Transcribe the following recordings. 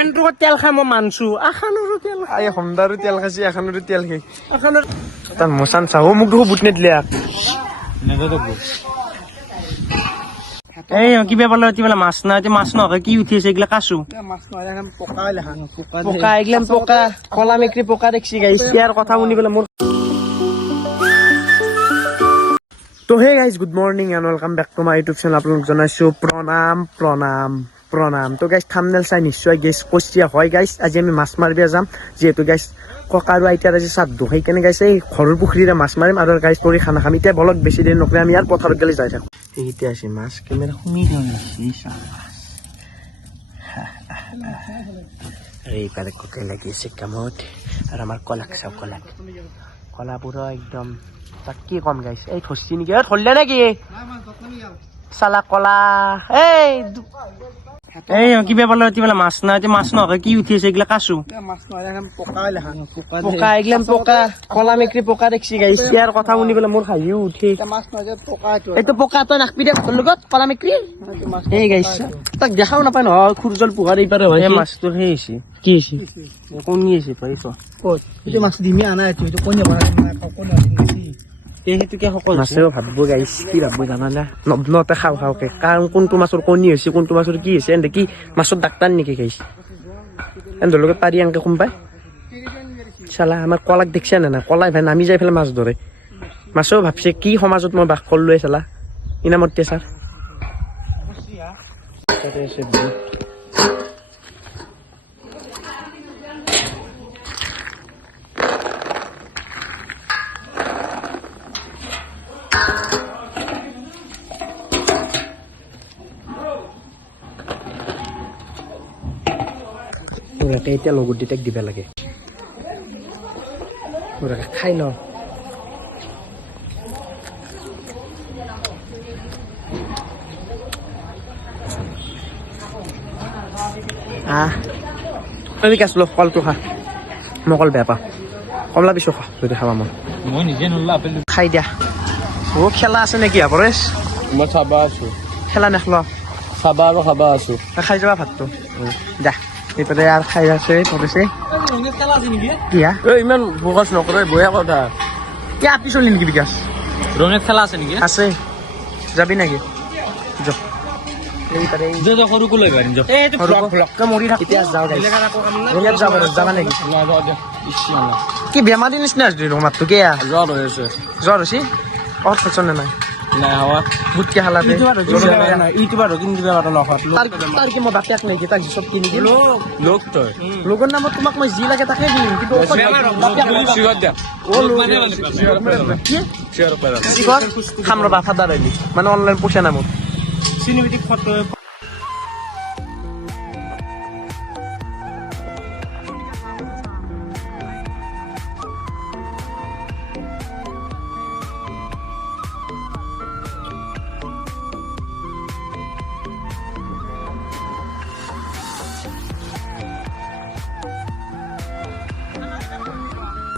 এন্ট্রো তেল খাই মই মানছো আখানোর তেল আই হমদারু তেল খাসি এখানোর তেল খাই আখানোর তার মশান চাও মুখ দেখো বুট নেদলে এই কিবা বলে তিবেলা মাছ না মাছ নকে কি উঠিছে এগুলা কাছু মাছ নয় এখন পোকা লেখা পোকা এগুলা পোকা কলা মেকরি পোকা দেখছি গাইস ইয়ার কথা শুনি পেলে মোর তো hey guys good morning and welcome back to my YouTube channel আপোনালোক জনাইছো প্ৰণাম তো গাইজ থাম্বনেল চাই নিশ্চয় গেছ কষ্টিয়া হয় গাইজ আজি আমি মাছ মাৰিব যাম যিহেতু গাইজ ককা আৰু আইতাৰ আজি শ্ৰাদ্ধ সেইকাৰণে গাইজ এই ঘৰৰ পুখুৰীৰে মাছ মাৰিম আৰু গাইজ পৰি খানা খাম এতিয়া বলক বেছি দেৰি নকৰি আমি ইয়াৰ পথাৰত গেলি যাই থাকোঁ এতিয়া আছে মাছ কেমেৰা শুনি ধৰিছে এইফালে ককাই লাগি আছে কামত আৰু আমাৰ কলাক চাওক কলাবোৰো একদম তাক কি কম গাইছ এই থসি নেকি ধরলে নাকি সালা কলা এই কিবা বলে তিবেলা মাছ না মাছ নকে কি উঠিছে এগুলা কাছু মাছ নয় এখন পোকা লেখা পোকা এগুলা পোকা কলা মেকরি পোকা দেখছি গাইছ ইয়ার কথা শুনি পেলে মোর হাঁহিও উঠে মাছ নয় পোকা এইটো পোকা তই নাকবি দে তোর লগত কলা মেকরি এই গাইছ তাক দেখাও নাপায় নহয় খুরজল পুহার এইপারে হয় এই মাছটো সেই হৈছে কি হৈছে কণী হৈছে পাইছ কত এইটো মাছ দিমি আনা এইটো কণী বনাই কণী মাছেও ভাবব গাইছ কি ভাবব জানানা নতে খাওকে কাৰণ কোনটো মাছৰ কণী হৈছে কোনটো মাছৰ কি হৈছে এনে কি মাছৰ ডাক্তাৰ নেকি গাইছ এন্দৰ লগত পাৰি আনকে কোনপাই চালা আমাৰ কলাক দেখছে না কলাই ভাই নামি যাই পেলাই মাছ ধৰে মাছেও ভাবছে কি সমাজত মই বাস কৰিলোৱে চালা ইনামতে ছাৰ এতিয়া লগত দিতাক দিব লাগে খাই ল বিকাশ ল কলটো খা মই কল বেয়া পাওঁ কমলা পিছো খা যদি খাবা মই নিজে নলা আপেল খাই দিয়া ও খেলা আছে নেকি পৰেশ মই চাবা আছো খেলা নেখল চাবা আৰু খাবা আছো খাই যাবা ভাতটো যা এইপাৰে আৰু খাই আছে পৰেছে কিয়া ইমান ফকাচ নকৰে বয়া কথা কি আপি চলি নেকি বিকাশ ৰঙেত খেলা আছে নেকি আছে যাবি নাকি কি বেমাৰী নিচিনা মাতটো কিয়া জ্বৰ হৈ আছে জ্বৰ হৈছে অত খাইছ নে নাই নাই হাৱা বুটকে খালাতে তাৰ কি মই বাপেক নেকি তাক চব কিনি দিলো লোক তই লগৰ নামত তোমাক মই যি লাগে তাকে দিম কিন্তু খাম ৰবা ফাদাৰ আহিলি মানে অনলাইন পইচা নামত চিনেমেটিক ফটো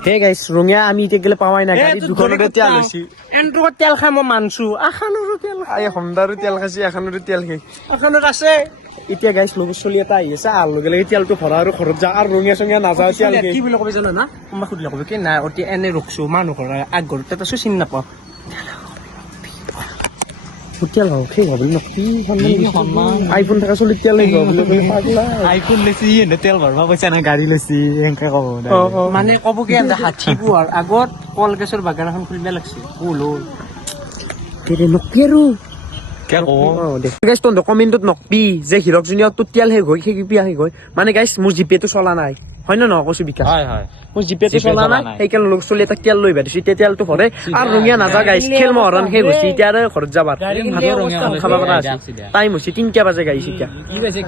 হে গাইছ ৰঙিয়া আমি এতিয়া গেলে পাৱাই নাই গাড়ী দুখনতে তেল হৈছে এন্ট্ৰো তেল খাই মই মানছো আখানোৰো তেল আই হমদাৰু তেল খাসি এখানোৰ তেল খাই আখানোত আছে এতিয়া গাইছ লগত চলি এটা আহি আছে আৰু লগে লগে তেলটো ভৰা আৰু ঘৰত যা আৰু ৰঙিয়া চঙিয়া নাযাওঁ তেল কি বুলি ক'বি জানা না কোনোবা সুধিলে ক'বি কি নাই অতি এনে ৰখছো মানুহ ঘৰ আগঘৰত তাত আছো চিনি নাপাওঁ তেল হওক সেই ভাবি নকি আইফোন থকা চলি তেল আইফোন লৈছি এনে তেল ভৰবা পইচা নাই গাড়ী লৈছি এনেকে ক'ব মানে ক'ব কি হাতী পোৱাৰ আগত কলগেছৰ বাগান এখন খুলিব লাগছে নকি আৰু কমেণ্টত নকবি যে হিৰক জুনিয়ৰ তোৰ তেল শেষ হয় শেষ হয় মানে গাইছ মোৰ জিপেটো চলা নাই হয় নে নহয় কৈছো বিকাশ মোৰ জিপেটো চলা নাই সেইকাৰণে লগ চলি এটা তেল লৈ দিছো এতিয়া তেলটো ভৰে আৰু ৰঙিয়া নাযা গাইছ খেল মহৰণ শেষ হৈছে এতিয়া আৰু ঘৰত যাবাৰ খাব পৰা আছে টাইম হৈছে 3টা বাজে গাইছ এতিয়া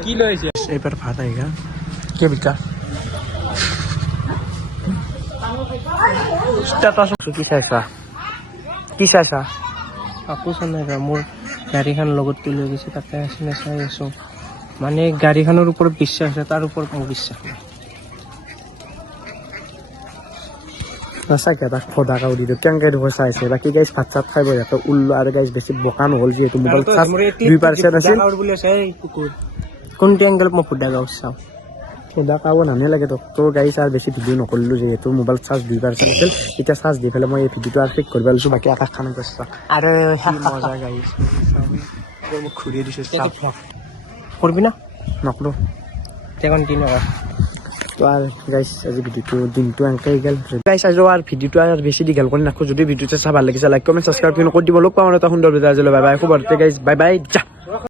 কি লৈছে এইবাৰ ভাত আহিবা কি বিকাশ কি চাইছা কাপোৰ চাই নাই মোৰ গাড়ীখন লগত তুলি গৈছে তাতে আছিলে চাই আছো মানে গাড়ীখনৰ ওপৰত বিশ্বাস আছে তাৰ ওপৰত মোৰ বিশ্বাস নাই সঁচাকে তাক ফদা কাউ দিলো কেনেকে ধৰ চাইছে বাকী গাইজ ভাত চাত খাই বৈ সিহঁতৰ উল্লো আৰু গাইজ বেছি বোকা নহ'ল যিহেতু মোবাইল চাৰ্জ 2% আছিল কোনটো এংগেলত মই ফুটা গাঁও চাওঁ সুধা কাব নামেই লাগে তোক তো গাইছ আৰু বেছি ভিডিঅ' নকৰিলোঁ যিহেতু মোবাইল চাৰ্জ 2% আছিল এতিয়া চাৰ্জ দি পেলাই মই এই ভিডিঅ'টো আৰু শেষ কৰিব লৈছোঁ বাকী আকাশ খানে গৈছে আৰু মজা গাইছ মোক ঘূৰিয়ে দিছোঁ কৰবি না নকৰোঁ এতিয়া কণ্টিনিউ কৰ তো আৰু গাইছ আজি ভিডিঅ'টো দিনটো এনেকৈ গ'ল গাইছ আজি আৰু ভিডিঅ'টো আৰু বেছি দীঘল কৰি নাখোঁ যদি ভিডিঅ'টো চাই ভাল লাগিছে লাইক কমেণ্ট ছাবস্ক্ৰাইব কৰি দিব লগ পাওঁ এটা সুন্দৰ ভিডিঅ' আজিলৈ বাই বাই খবৰতে গাইছ বাই বাই যা